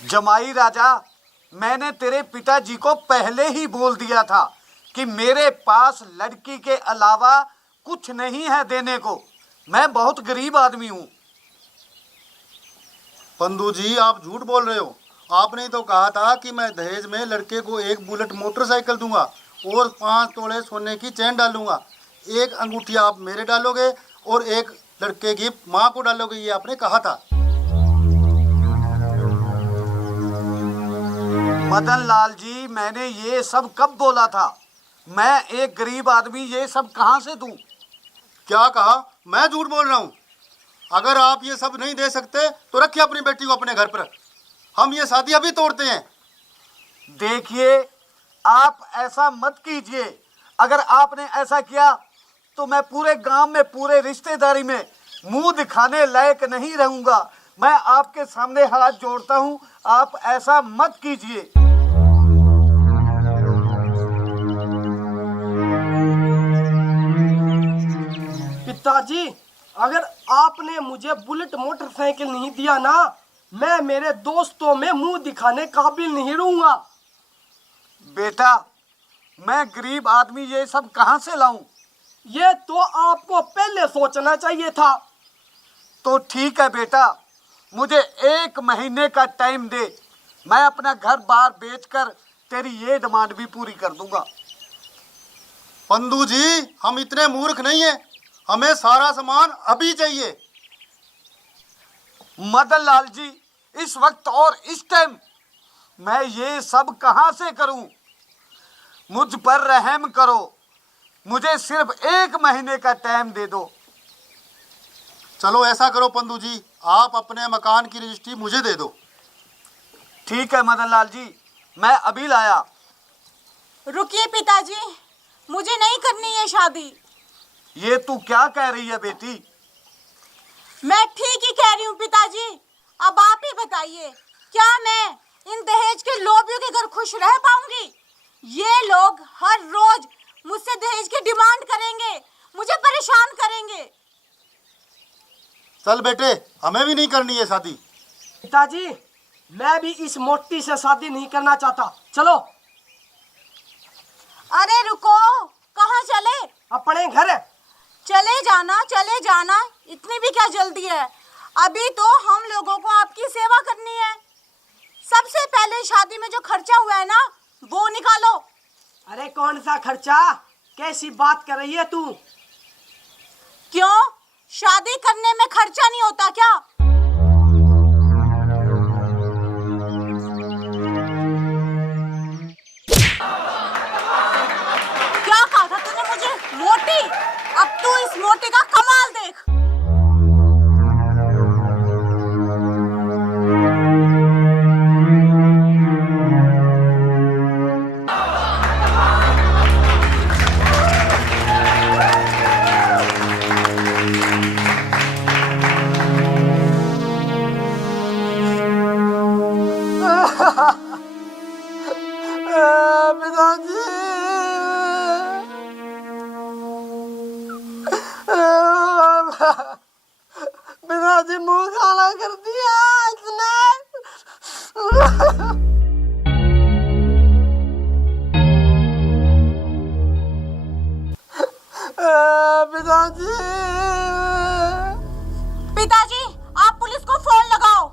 जमाई राजा, मैंने तेरे पिताजी को पहले ही बोल दिया था कि मेरे पास लड़की के अलावा कुछ नहीं है देने को। मैं बहुत गरीब आदमी हूँ। पंदू जी, आप झूठ बोल रहे हो। आपने तो कहा था कि मैं दहेज में लड़के को एक बुलेट मोटरसाइकिल दूंगा और 5 तोले सोने की चेन डालूंगा। एक अंगूठी आप मेरे डालोगे और एक लड़के की माँ को डालोगे, ये आपने कहा था। मदन लाल जी, मैंने ये सब कब बोला था? मैं एक गरीब आदमी ये सब कहाँ से दूं? क्या कहा? मैं झूठ बोल रहा हूँ? अगर आप ये सब नहीं दे सकते तो रखिए अपनी बेटी को अपने घर पर। हम ये शादी अभी तोड़ते हैं। देखिए, आप ऐसा मत कीजिए। अगर आपने ऐसा किया तो मैं पूरे गांव में, पूरे रिश्तेदारी में मुंह दिखाने लायक नहीं रहूंगा। मैं आपके सामने हाथ जोड़ता हूं, आप ऐसा मत कीजिए। पिताजी, अगर आपने मुझे बुलेट मोटरसाइकिल नहीं दिया ना, मैं मेरे दोस्तों में मुंह दिखाने काबिल नहीं रहूंगा। बेटा, मैं गरीब आदमी ये सब कहां से लाऊं? ये तो आपको पहले सोचना चाहिए था। तो ठीक है बेटा, मुझे 1 महीने का टाइम दे। मैं अपना घर बार बेचकर तेरी ये डिमांड भी पूरी कर दूंगा। पंदू जी, हम इतने मूर्ख नहीं हैं। हमें सारा सामान अभी चाहिए। मदन लाल जी, इस वक्त और इस टाइम मैं ये सब कहां से करूं? मुझ पर रहम करो। मुझे सिर्फ 1 महीने का टाइम दे दो। चलो ऐसा करो पंदू जी, आप अपने मकान की रजिस्ट्री मुझे दे दो। ठीक है मदन लाल जी, मैं अभी लाया। रुकिए पिताजी, मुझे नहीं करनी ये शादी। ये तू क्या कह रही है बेटी? मैं ठीक ही कह रही हूँ पिताजी। अब आप ही बताइए, क्या मैं इन दहेज के लोभियों के घर खुश रह पाऊंगी? ये लोग हर रोज मुझसे दहेज की डिमांड करेंगे, मुझे परेशान करेंगे। चल बेटे, हमें भी नहीं करनी है शादी। पिताजी, मैं भी इस मोटी से शादी नहीं करना चाहता। चलो। अरे रुको, कहाँ चले? अपने घर। चले जाना, इतनी भी क्या जल्दी है? अभी तो हम लोगों को आपकी सेवा करनी है। सबसे पहले शादी में जो खर्चा हुआ है ना, वो निकालो। अरे कौन सा खर्चा? कैसी बात कर रही है तू? क्यों, शादी करने में खर्चा नहीं होता क्या? क्या कहा था तूने मुझे? मोटी? अब तू इस मोटी का कमाल देख। पिताजी, पिताजी मुंह काला कर दिया इसने। पिताजी, पिताजी, आप पुलिस को फोन लगाओ।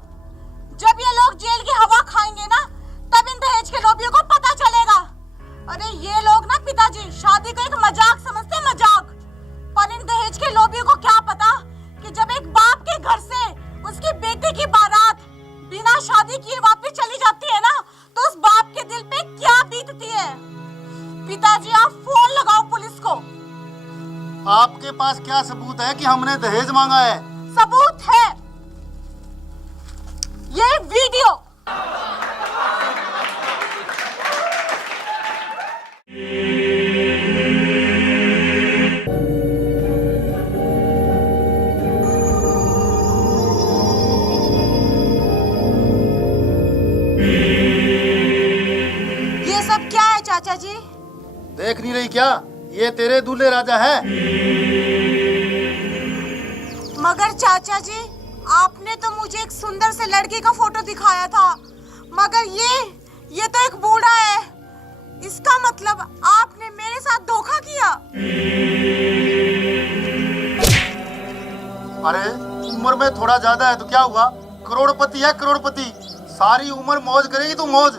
जब ये लोग जेल की हवा खाएंगे ना, तब इन दहेज के लोभियों को पता चलेगा। अरे ये लोग ना पिताजी, शादी को एक मजाक समझते, मजाक। पर इन दहेज के लोभियों को क्या पता कि जब एक बाप के घर से उसकी बेटी की बारात बिना शादी किए वापस चली जाती है ना, तो उस बाप के दिल पे क्या बीतती है। पिताजी, आप फोन लगाओ पुलिस को। आपके पास क्या सबूत है कि हमने दहेज मांगा है? सबूत है, ये वीडियो। ये सब क्या है चाचा जी? देख नहीं रही क्या? ये तेरे दूल्हे राजा है। मगर चाचा जी, आपने तो मुझे एक सुंदर से लड़के का फोटो दिखाया था। मगर ये तो एक बूढ़ा है। इसका मतलब आपने मेरे साथ धोखा किया। अरे उम्र में थोड़ा ज्यादा है तो क्या हुआ, करोड़पति है करोड़पति, सारी उम्र मौज करेगी तू मौज।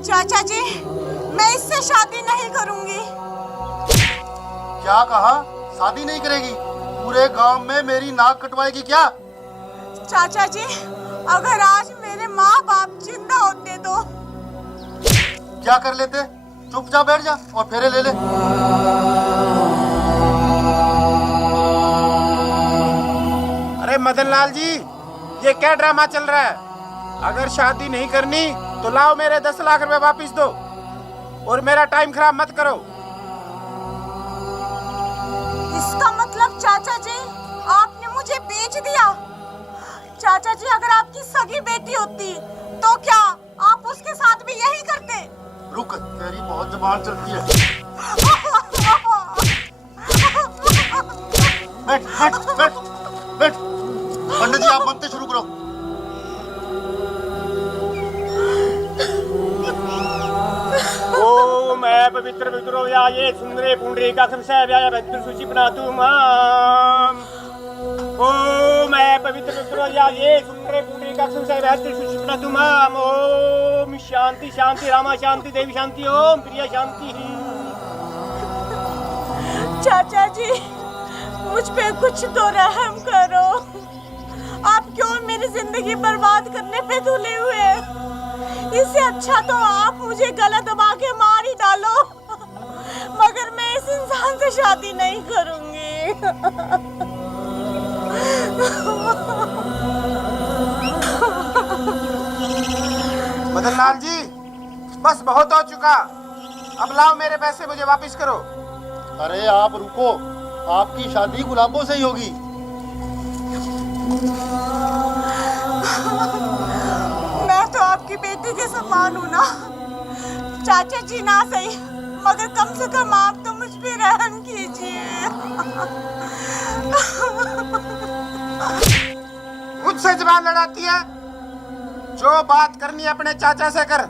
चाचा जी, मैं इससे शादी नहीं करूंगी। क्या कहा, शादी नहीं करेगी? पूरे गांव में मेरी नाक कटवाएगी क्या? चाचा जी, अगर आज मेरे माँ बाप जिंदा होते तो। क्या कर लेते? चुपचाप बैठ जा और फेरे ले ले। अरे मदन लाल जी, ये क्या ड्रामा चल रहा है? अगर शादी नहीं करनी तो लाओ मेरे 10 लाख रुपए वापस दो और मेरा टाइम खराब मत करो। इसका मतलब चाचा जी, आपने मुझे बेच दिया। चाचा जी, अगर आपकी सगी बेटी होती तो क्या आप उसके साथ भी यही करते? रुक, तेरी बहुत जुबान चलती है। बैठ बैठ बैठ बैठ। पंडित जी, आप मंत्र शुरू करो। ओम पवित्र पितरो या ये सुंदरे पुंडरीकाक्षं सेव्याय भद्र शुचि प्नातु माम। ओम पवित्र पितरो या ये सुंदरे पुंडरीकाक्षं सेव्याय भद्र शुचि प्नातु माम। ओम शांति शांति रामा शांति देवी शांति ओम प्रिया शांति। चाचा जी, मुझ पे कुछ तो रहम करो। आप क्यों मेरी जिंदगी बर्बाद करने पे तुले हुए हैं? इससे अच्छा तो आप मुझे गला दबा के मार ही डालो, मगर मैं इस इंसान से शादी नहीं करूंगी। मदन लाल जी, बस बहुत हो चुका, अब लाओ मेरे पैसे मुझे वापस करो। अरे आप रुको, आपकी शादी गुलाबों से ही होगी। मैं तो आपकी बेटी के समान हूँ ना। चाचा जी ना सही, मगर कम से कम आप तो मुझ पे रहम कीजिए। मुझसे जुबान लड़ाती है? जो बात करनी है अपने चाचा से कर।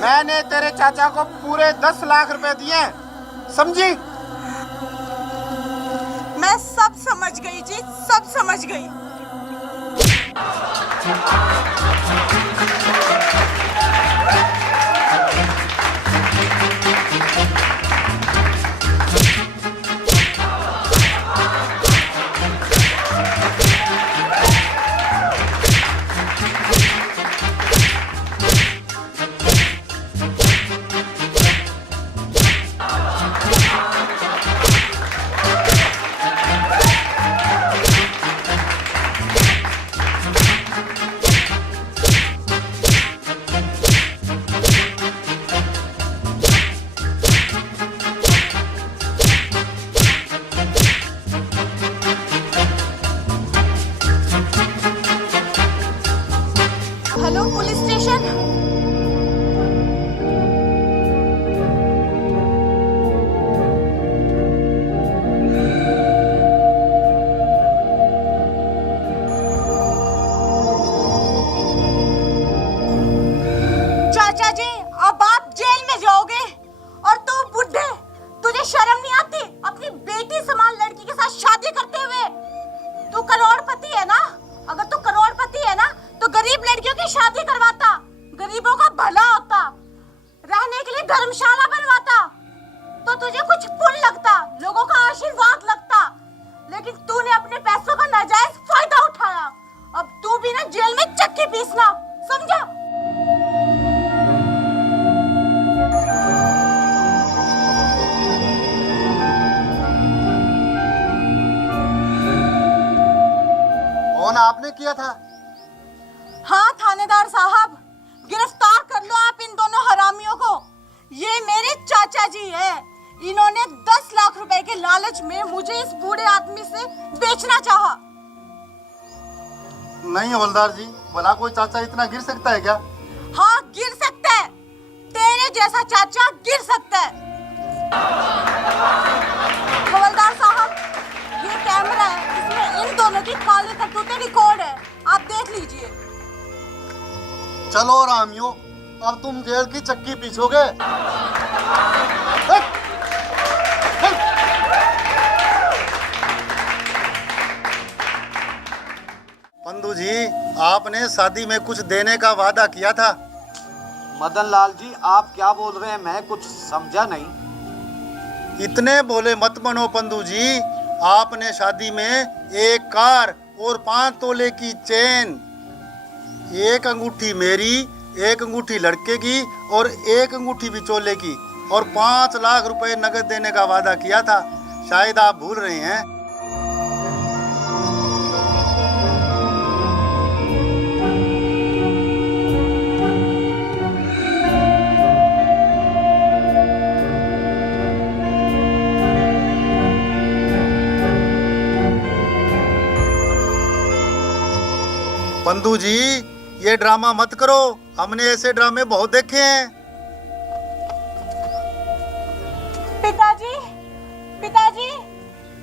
मैंने तेरे चाचा को पूरे 10 लाख रुपए दिए, समझी? मैं सब समझ गई जी, सब समझ गई। Hello police station. चाचा जी, अब आप जेल में जाओगे। और तू बुड्ढे, तुझे शर्म नहीं आती अपनी बेटी समान लड़की के साथ शादी करते हुए? तू करोड़पति है ना? अगर तू करोड़पति है ना तो गरीब लड़कियों की शादी करवाता, गरीबों का भला होता, रहने के लिए धर्मशाला बनवाता, तो तुझे कुछ पुण्य लगता, लोगों का आशीर्वाद लगता। लेकिन तूने अपने पैसों का नाजायज फायदा उठाया। अब तू भी ना जेल में चक्की पीसना, समझा? फोन आपने किया था? हाँ थानेदार साहब, गिरफ्तार कर लो आप इन दोनों हरामियों को। ये मेरे चाचा जी है। इन्होंने 10 लाख रुपए के लालच में मुझे इस बूढ़े आदमी से बेचना चाहा। नहीं हवलदार जी, भला कोई चाचा इतना गिर सकता है क्या? हाँ गिर सकता है, तेरे जैसा चाचा गिर सकता है। हवलदार साहब, ये कैमरा है, इसमें इन दोनों की काली करतूतें रिकॉर्ड है, आप देख लीजिए। चलो रामियो, अब तुम जेल की चक्की पीछोगे। पंदू जी, आपने शादी में कुछ देने का वादा किया था। मदन लाल जी, आप क्या बोल रहे हैं? मैं कुछ समझा नहीं। इतने बोले मत बनो पंदू जी। आपने शादी में एक कार और 5 तोले की चेन, एक अंगूठी मेरी, एक अंगूठी लड़के की और एक अंगूठी बिचौले की और 5 लाख रुपए नगद देने का वादा किया था। शायद आप भूल रहे हैं। पंदू जी, ये ड्रामा मत करो। हमने ऐसे ड्रामे बहुत देखे हैं। पिताजी, पिताजी,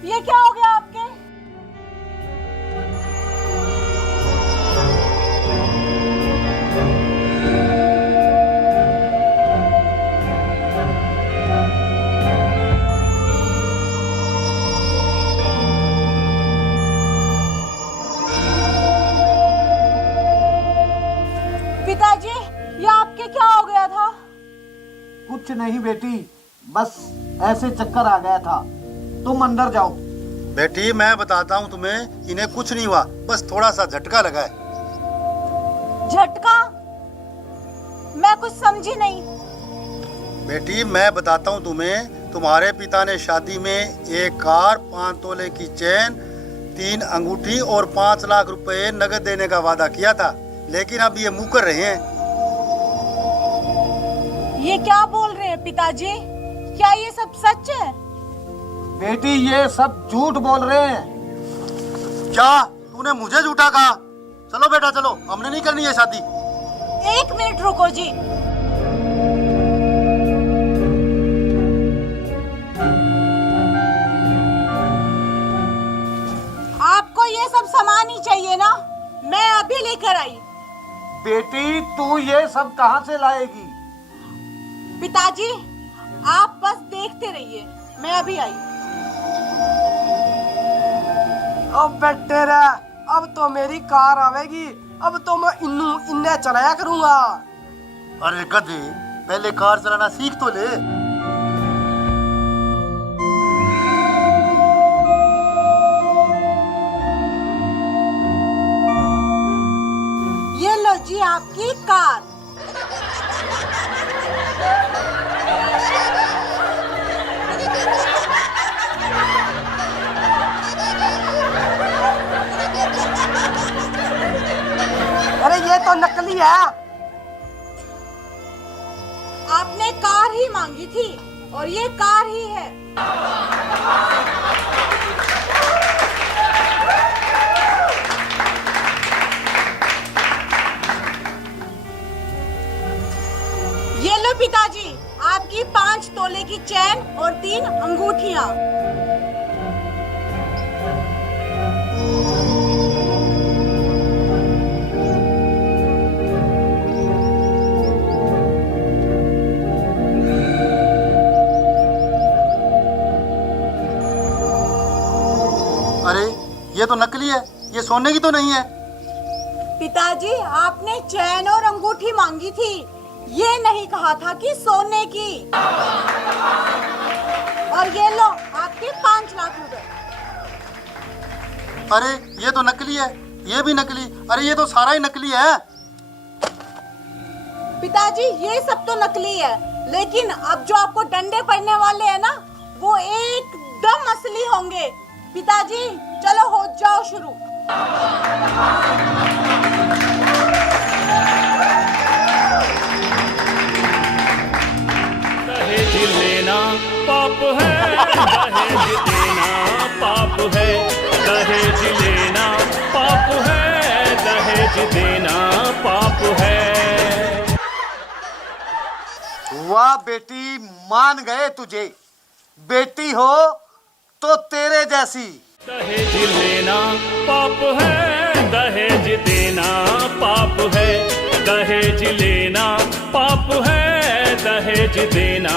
ये क्या हो गया आपके? पिताजी, ये आपके क्या हो गया था? कुछ नहीं बेटी, बस ऐसे चक्कर आ गया था। तुम अंदर जाओ। बेटी, मैं बताता हूँ तुम्हें, इन्हें कुछ नहीं हुआ, बस थोड़ा सा झटका लगा है। झटका? मैं कुछ समझी नहीं। बेटी, मैं बताता हूँ तुम्हें, तुम्हारे पिता ने शादी में एक कार, 5 तोले की चेन, 3 अंगूठी और 5 लाख रुपए नगद देने का वादा किया था, लेकिन अब ये मुकर रहे हैं। ये क्या बोल रहे हैं पिताजी? क्या ये सब सच है? बेटी, ये सब झूठ बोल रहे हैं। क्या तूने मुझे झूठा कहा? चलो बेटा चलो, हमने नहीं करनी है शादी। 1 मिनट रुको जी। आपको ये सब सामान ही चाहिए ना? मैं अभी लेकर आई। बेटी, तू ये सब कहाँ से लाएगी? पिताजी, आप बस देखते रहिए, मैं अभी आई। अब बैठे रह, अब तो मेरी कार आवेगी, अब तो मैं इन्ने चलाया करूंगा। अरे गधे, पहले कार चलाना सीख तो ले। ये लो जी आपकी कार। अरे ये तो नकली है। आपने कार ही मांगी थी और ये कार ही है। ये लो पिताजी, आपकी 5 तोले की चैन और 3 अंगूठियां। अरे ये तो नकली है, ये सोने की तो नहीं है। पिताजी, आपने चैन और अंगूठी मांगी थी, ये नहीं कहा था कि सोने की। और ये लो आपके 5 लाख रुपए। अरे ये तो नकली है, ये भी नकली। अरे ये तो सारा ही नकली है। पिताजी, ये सब तो नकली है, लेकिन अब जो आपको डंडे पड़ने वाले हैं ना, वो एकदम असली होंगे। पिताजी, चलो हो जाओ शुरू। दहेज लेना पाप है, दहेज देना पाप है, दहेज लेना पाप है, दहेज देना पाप है। वाह बेटी, मान गए तुझे। बेटी हो तो तेरे जैसी। दहेज लेना पाप है, दहेज देना पाप है, दहेज लेना पाप है, दहेज देना